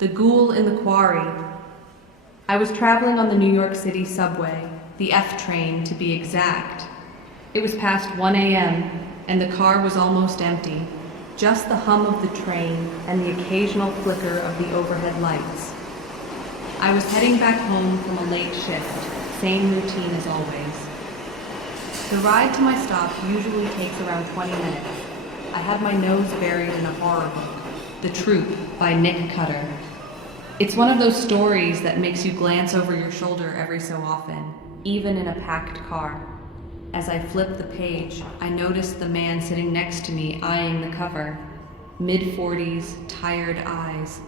The Ghoul in the Quarry. I was traveling on the New York City subway, the F train to be exact. It was past 1 a.m., and the car was almost empty. Just the hum of the train and the occasional flicker of the overhead lights. I was heading back home from a late shift, same routine as always. The ride to my stop usually takes around 20 minutes. I had my nose buried in a horror book, The Troop by Nick Cutter. It's one of those stories that makes you glance over your shoulder every so often, even in a packed car. As I flipped the page, I noticed the man sitting next to me eyeing the cover. Mid-40s, tired eyes.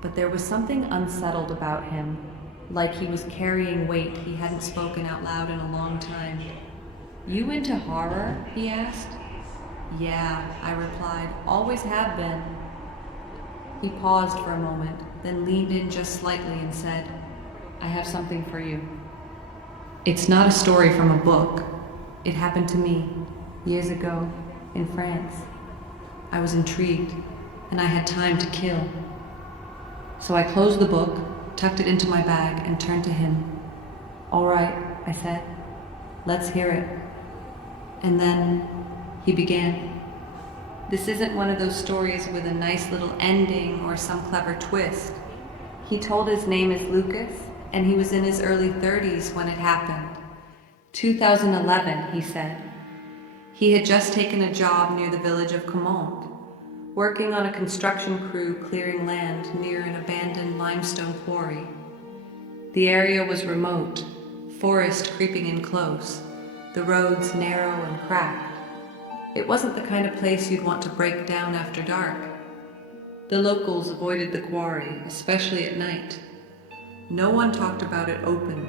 But there was something unsettled about him, like he was carrying weight he hadn't spoken out loud in a long time. "You into horror?" he asked. "Yeah," I replied, "always have been." He paused for a moment, then leaned in just slightly and said, "I have something for you." It's not a story from a book. It happened to me, years ago, in France. I was intrigued, and I had time to kill. So I closed the book, tucked it into my bag, and turned to him. "All right," I said, "let's hear it." And then he began. This isn't one of those stories with a nice little ending or some clever twist. He told his name is Lucas, and he was in his early 30s when it happened. 2011, he said. He had just taken a job near the village of Caumont, working on a construction crew clearing land near an abandoned limestone quarry. The area was remote, forest creeping in close, the roads narrow and cracked. It wasn't the kind of place you'd want to break down after dark. The locals avoided the quarry, especially at night. No one talked about it openly,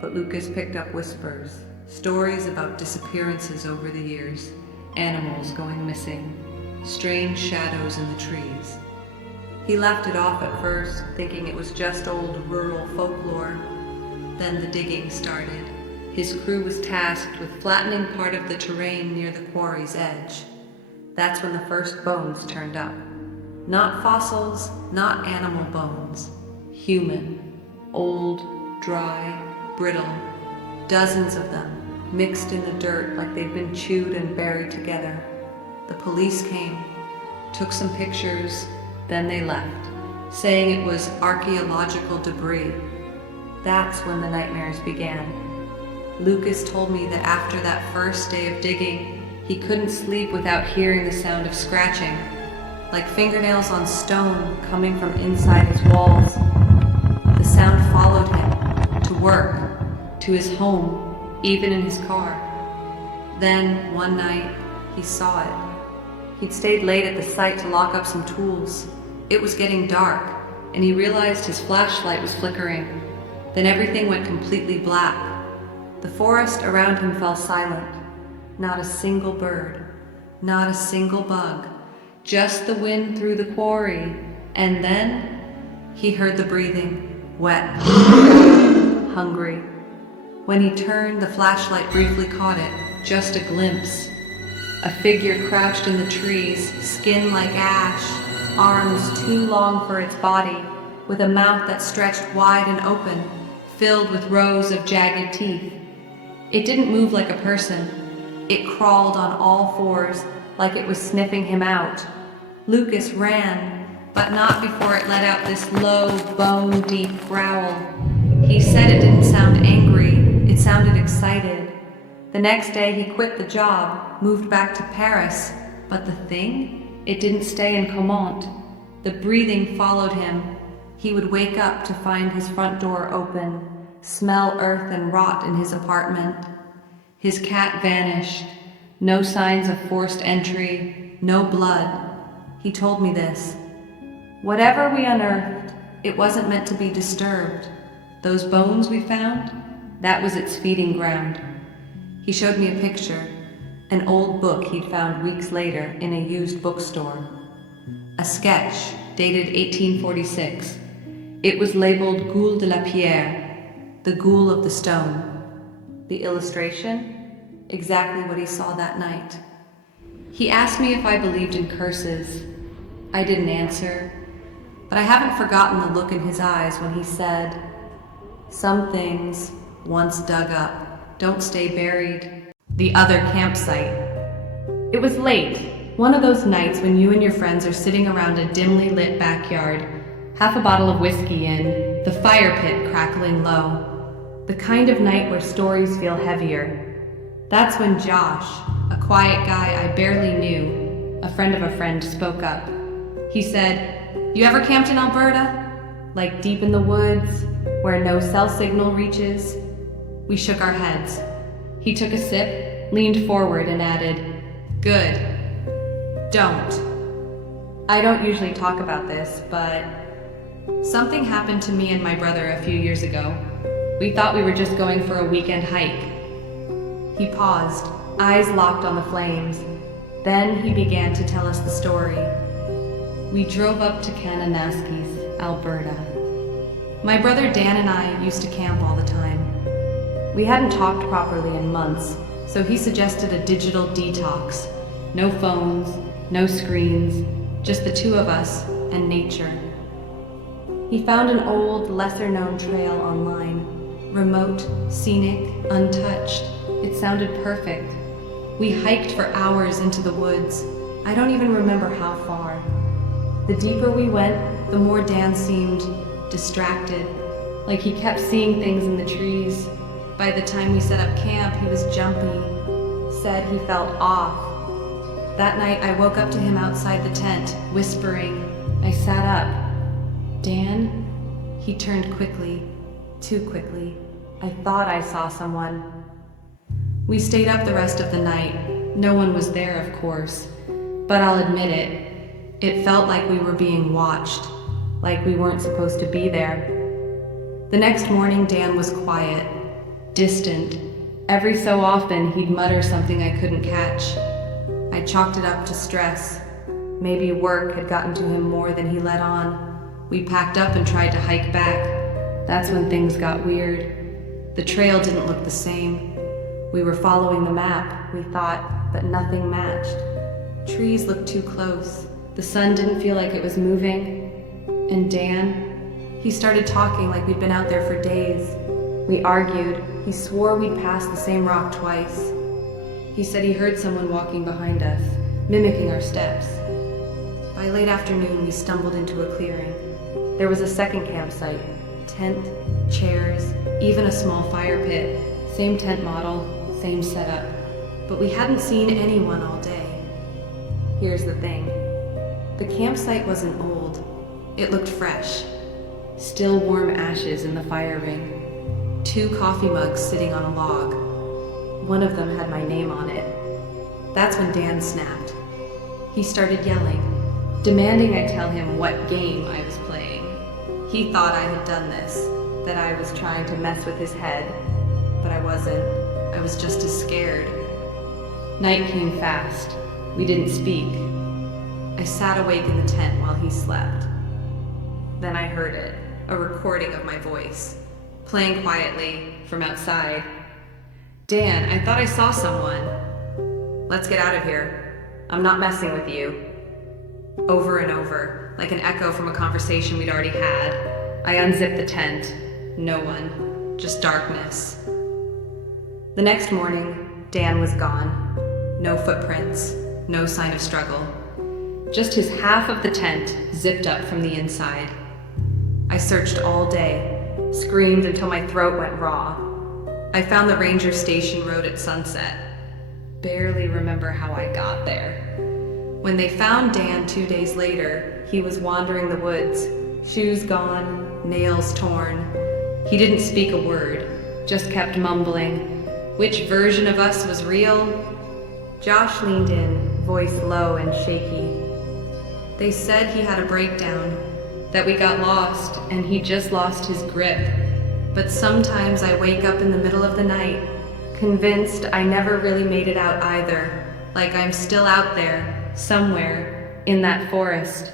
but Lucas picked up whispers, stories about disappearances over the years, animals going missing, strange shadows in the trees. He laughed it off at first, thinking it was just old rural folklore. Then the digging started. His crew was tasked with flattening part of the terrain near the quarry's edge. That's when the first bones turned up. Not fossils, not animal bones. Human. Old, dry, brittle. Dozens of them, mixed in the dirt like they'd been chewed and buried together. The police came, took some pictures, then they left, saying it was archaeological debris. That's when the nightmares began. Lucas told me that after that first day of digging, he couldn't sleep without hearing the sound of scratching, like fingernails on stone coming from inside his walls. The sound followed him, to work, to his home, even in his car. Then, one night, he saw it. He'd stayed late at the site to lock up some tools. It was getting dark, and he realized his flashlight was flickering. Then everything went completely black. The forest around him fell silent. Not a single bird, not a single bug, just the wind through the quarry. And then he heard the breathing, wet, hungry. When he turned, the flashlight briefly caught it, just a glimpse. A figure crouched in the trees, skin like ash, arms too long for its body, with a mouth that stretched wide and open, filled with rows of jagged teeth. It didn't move like a person. It crawled on all fours, like it was sniffing him out. Lucas ran, but not before it let out this low, bone-deep growl. He said it didn't sound angry, it sounded excited. The next day he quit the job, moved back to Paris, but the thing? It didn't stay in Caumont. The breathing followed him. He would wake up to find his front door open, smell earth and rot in his apartment. His cat vanished. No signs of forced entry, no blood. He told me this. Whatever we unearthed, it wasn't meant to be disturbed. Those bones we found, that was its feeding ground. He showed me a picture, an old book he'd found weeks later in a used bookstore. A sketch dated 1846. It was labeled Ghoul de la Pierre, the ghoul of the stone. The illustration? Exactly what he saw that night. He asked me if I believed in curses. I didn't answer, but I haven't forgotten the look in his eyes when he said, "Some things, once dug up, don't stay buried." The other campsite. It was late, one of those nights when you and your friends are sitting around a dimly lit backyard, half a bottle of whiskey in, the fire pit crackling low. The kind of night where stories feel heavier. That's when Josh, a quiet guy I barely knew, a friend of a friend, spoke up. He said, "You ever camped in Alberta? Like deep in the woods, where no cell signal reaches?" We shook our heads. He took a sip, leaned forward, and added, "Good. Don't." I don't usually talk about this, but something happened to me and my brother a few years ago. We thought we were just going for a weekend hike. He paused, eyes locked on the flames. Then he began to tell us the story. We drove up to Kananaskis, Alberta. My brother Dan and I used to camp all the time. We hadn't talked properly in months, so he suggested a digital detox. No phones, no screens, just the two of us and nature. He found an old, lesser-known trail online. Remote, scenic, untouched. It sounded perfect. We hiked for hours into the woods. I don't even remember how far. The deeper we went, the more Dan seemed distracted, like he kept seeing things in the trees. By the time we set up camp, he was jumpy, said he felt off. That night, I woke up to him outside the tent, whispering. I sat up. "Dan?" He turned quickly, too quickly. I thought I saw someone. We stayed up the rest of the night. No one was there, of course, but I'll admit it felt like we were being watched, like we weren't supposed to be there. The next morning, Dan was quiet, distant. Every so often, he'd mutter something I couldn't catch. I chalked it up to stress. Maybe work had gotten to him more than he let on. We packed up and tried to hike back. That's when things got weird. The trail didn't look the same. We were following the map, we thought, but nothing matched. Trees looked too close. The sun didn't feel like it was moving. And Dan, he started talking like we'd been out there for days. We argued. He swore we'd passed the same rock twice. He said he heard someone walking behind us, mimicking our steps. By late afternoon, we stumbled into a clearing. There was a second campsite. Tent, chairs, even a small fire pit. Same tent model, same setup. But we hadn't seen anyone all day. Here's the thing. The campsite wasn't old. It looked fresh. Still warm ashes in the fire ring. 2 coffee mugs sitting on a log. One of them had my name on it. That's when Dan snapped. He started yelling, demanding I tell him what game I was playing. He thought I had done this, that I was trying to mess with his head, but I wasn't. I was just as scared. Night came fast. We didn't speak. I sat awake in the tent while he slept. Then I heard it, a recording of my voice, playing quietly from outside. "Dan, I thought I saw someone. Let's get out of here. I'm not messing with you." Over and over, like an echo from a conversation we'd already had. I unzipped the tent. No one, just darkness. The next morning, Dan was gone. No footprints, no sign of struggle. Just his half of the tent zipped up from the inside. I searched all day, screamed until my throat went raw. I found the ranger station road at sunset. Barely remember how I got there. When they found Dan 2 days later, he was wandering the woods, shoes gone, nails torn. He didn't speak a word, just kept mumbling. Which version of us was real? Josh leaned in, voice low and shaky. They said he had a breakdown, that we got lost and he just lost his grip. But sometimes I wake up in the middle of the night, convinced I never really made it out either, like I'm still out there, somewhere, in that forest.